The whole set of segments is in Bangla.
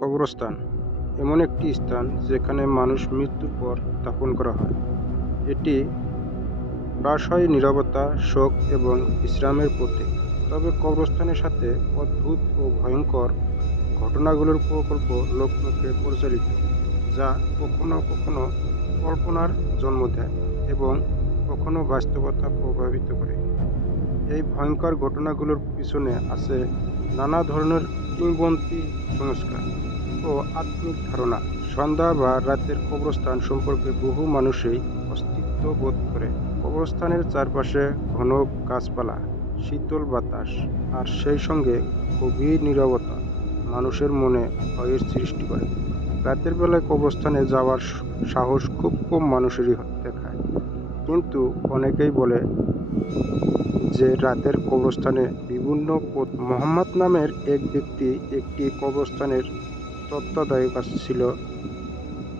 কবরস্থান এমন একটি স্থান যেখানে মানুষ মৃত্যুর পর দাফন করা হয়। এটি প্রায়শই নীরবতা, শোক এবং বিশ্রামের প্রতীক। তবে কবরস্থানের সাথে অদ্ভুত ও ভয়ঙ্কর ঘটনাগুলোর প্রকল্প লোকমুখে পরিচালিত, যা কখনো কখনো কল্পনার জন্ম দেয় এবং কখনো বাস্তবতা প্রভাবিত করে। এই ভয়ঙ্কর ঘটনাগুলোর পিছনে আছে নানা ধরনের কিংবদন্তি, সংস্কার ও আত্মিক ধারণা। সন্ধ্যা বা রাতের কবরস্থান সম্পর্কে বহু মানুষই অস্তিত্ব বোধ করে। কবরস্থানের চারপাশে ঘন গাছপালা, শীতল বাতাস আর সেই সঙ্গে গভীর নীরবতা মানুষের মনে ভয়ের সৃষ্টি করে। রাতের বেলায় কবরস্থানে যাওয়ার সাহস খুব কম মানুষেরই দেখায়, কিন্তু অনেকেই বলে যে রাতের কবরস্থানে বিভিন্ন মোহাম্মদ নামের এক ব্যক্তি একটি কবরস্থানের তত্ত্বাবধায়ক ছিল।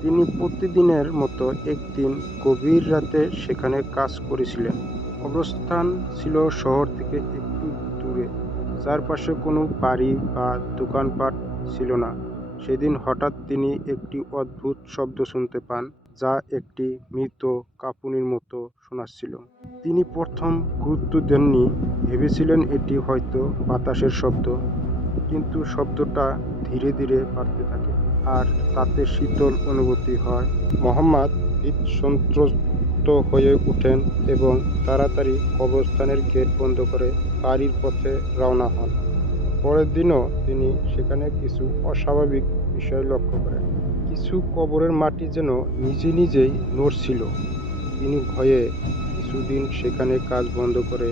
তিনি প্রতিদিনের মতো একদিন গভীর রাতে সেখানে কাজ করেছিলেন। কবরস্থান ছিল শহর থেকে একটু দূরে, চারপাশে কোনো বাড়ি বা দোকানপাট ছিল না। সেদিন হঠাৎ তিনি একটি অদ্ভুত শব্দ শুনতে পান, যা একটি মৃত কাঁপুনির মতো শোনাচ্ছিল। তিনি প্রথম গুরুত্ব দেননি, ভেবেছিলেন এটি হয়তো বাতাসের শব্দ, কিন্তু শব্দটা ধীরে ধীরে বাড়তে থাকে আর তাতে শীতল অনুভূতি হয়। মোহাম্মদ সন্ত্রস্ত হয়ে ওঠেন এবং তাড়াতাড়ি কবরস্থানের গেট বন্ধ করে বাড়ির পথে রওনা হন। পরের দিনও তিনি সেখানে কিছু অস্বাভাবিক বিষয় লক্ষ্য করেন। কিছু কবরের মাটি যেন নিজে নিজেই নড়ছিল। তিনি ভয়ে কিছুদিন সেখানে কাজ বন্ধ করে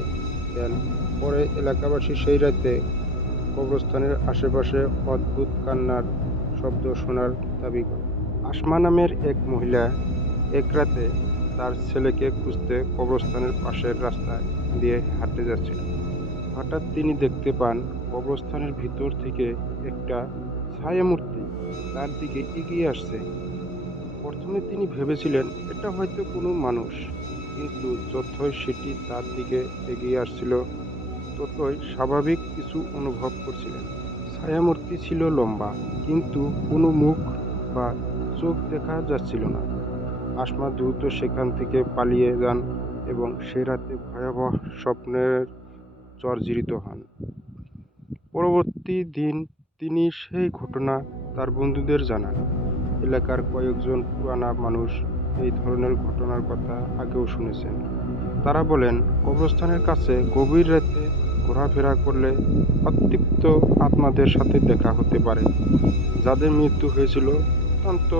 দেন। পরে এলাকাবাসী সেই রাতে কবরস্থানের আশেপাশে অদ্ভুত কান্নার শব্দ শোনার দাবি করে। আসমা নামের এক মহিলা এক রাতে তার ছেলেকে খুঁজতে কবরস্থানের পাশের রাস্তা দিয়ে হাঁটতে যাচ্ছিল। হঠাৎ তিনি দেখতে পান কবরস্থানের ভিতর থেকে একটা ছায়ামূর্তি তার দিকে এগিয়ে আসছে। প্রথমে তিনি ভেবেছিলেন এটা হয়তো কোনো মানুষ, কিন্তু যতই সেটি তার দিকে এগিয়ে আসছিল ততই স্বাভাবিক কিছু অনুভব করছিলেন। ছায়ামূর্তি ছিল লম্বা, কিন্তু কোনো মুখ বা চোখ দেখা যাচ্ছিল না। আসমা দ্রুত সেখান থেকে পালিয়ে যান এবং সে রাতে ভয়াবহ স্বপ্নের জর্জরিত হন। পরবর্তী দিন তিনি সেই ঘটনা তার বন্ধুদের জানান। এলাকার কয়েকজন পুরানা মানুষ এই ধরনের ঘটনার কথা আগেও শুনেছেন। তারা বলেন কবরস্থানের কাছে গভীর রাতে ঘোরাফেরা করলে অতৃপ্ত আত্মাদের সাথে দেখা হতে পারে, যাদের মৃত্যু হয়েছিল অত্যন্ত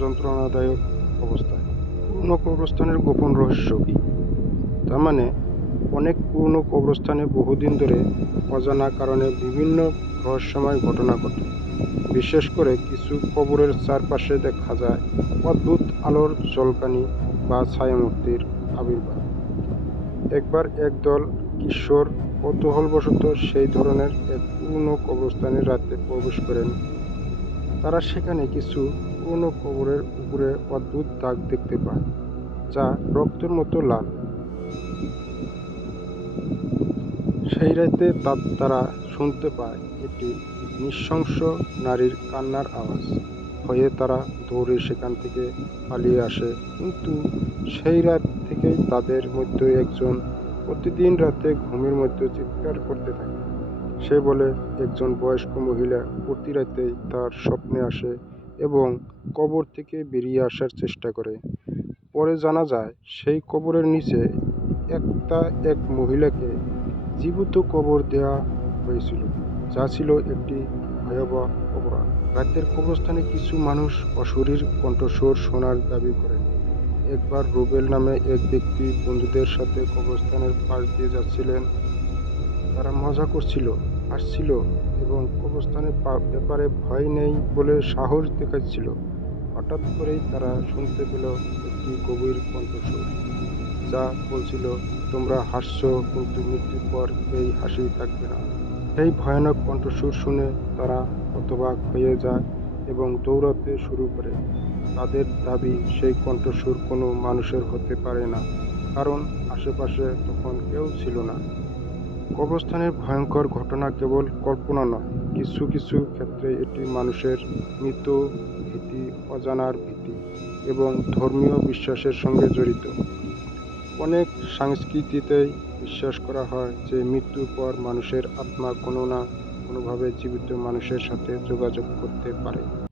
যন্ত্রণাদায়ক অবস্থায়। পুরনো কবরস্থানের গোপন রহস্য কি? তার মানে অনেক পুরনো কবরস্থানে বহুদিন ধরে অজানা কারণে বিভিন্ন রহস্যময় ঘটনা ঘটে। বিশেষ করে কিছু কবরের চারপাশে দেখা যায় অদ্ভুত আলোর ঝলকানি বা ছায়ামূর্তির আবির্ভাব। একবার একদল কিশোর কৌতূহলবশত সেই ধরনের এক পুরনো কবরস্থানে রাতে প্রবেশ করেন। তারা সেখানে কিছু পুরনো কবরের উপরে অদ্ভুত দাগ দেখতে পায়, যা রক্তের মতো লাল। সেই রাতে তারা শুনতে পায় একটি নৃশংস নারীর কান্নার আওয়াজ। ভয়ে তারা দৌড়ে সেখান থেকে পালিয়ে আসে, কিন্তু সেই রাত থেকেই তাদের মধ্যে একজন প্রতিদিন রাতে ঘুমের মধ্যে চিৎকার করতে থাকে। সে বলে একজন বয়স্ক মহিলা প্রতি রাতেই তার স্বপ্নে আসে এবং কবর থেকে বেরিয়ে আসার চেষ্টা করে। পরে জানা যায় সেই কবরের নিচে এক মহিলাকে জীবিত কবর দেওয়া হয়েছিল, যা ছিল একটি ভয়াবহ অপরাধ। রাতের কবরস্থানে কিছু মানুষ অশরীর কণ্ঠস্বর শোনার দাবি করেন। একবার রুবেল নামে এক ব্যক্তি বন্ধুদের সাথে কবরস্থানের পাশ দিয়ে যাচ্ছিলেন। তারা মজা করছিল, হাসছিল এবং কবরস্থানের ব্যাপারে ভয় নেই বলে সাহস দেখাচ্ছিল। হঠাৎ করেই তারা শুনতে পেল একটি গভীর কণ্ঠস্বর, যা বলছিল, তোমরা হাসছো, কিন্তু মৃত্যুর পর এই হাসি থাকবে না। সেই ভয়ানক কণ্ঠস্বর শুনে তারা হতবাক হয়ে যায় এবং দৌড়াতে শুরু করে। তাদের দাবি সেই কণ্ঠস্বর কোনো মানুষের হতে পারে না, কারণ আশেপাশে তখন কেউ ছিল না। কবরস্থানের ভয়ঙ্কর ঘটনা কেবল কল্পনা নয়, কিছু কিছু ক্ষেত্রে এটি মানুষের মৃত্যু ভীতি, অজানার ভীতি এবং ধর্মীয় বিশ্বাসের সঙ্গে জড়িত। অনেক সংস্কৃতিতেই বিশ্বাস করা হয় যে মৃত্যুর পর মানুষের আত্মা কোনো না কোনোভাবে জীবিত মানুষের সাথে যোগাযোগ করতে পারে।